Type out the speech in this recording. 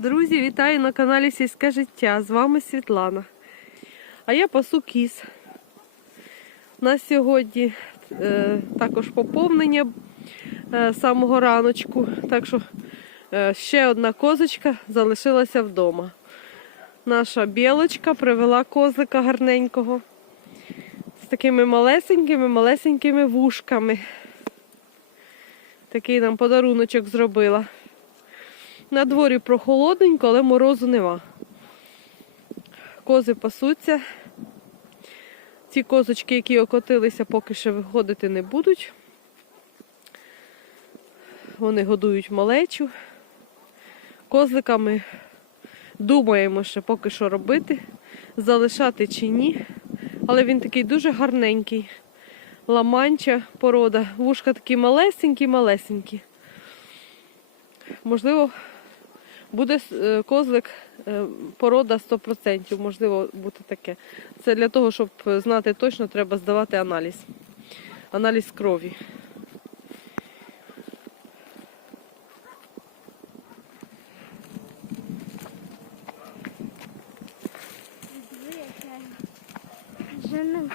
Друзі, вітаю на каналі Сільське життя. З вами Світлана. А я пасу кіз. У нас сьогодні е, також поповнення е, самого раночку. Так що е, ще одна козочка залишилася вдома. Наша білочка привела козлика гарненького з такими малесенькими, малесенькими вушками. Такий нам подаруночок зробила. На дворі прохолодненько, але морозу нема. Кози пасуться. Ці козочки, які окотилися, поки що виходити не будуть. Вони годують малечу. Козликами думаємо ще поки що робити, залишати чи ні. Але він такий дуже гарненький. Ламанча порода. Вушка такі малесенькі-малесенькі. Можливо, Буде е, козлик е, порода 100%, можливо, бути таке. Це для того, щоб знати точно, треба здавати аналіз. Аналіз крові. Жанна.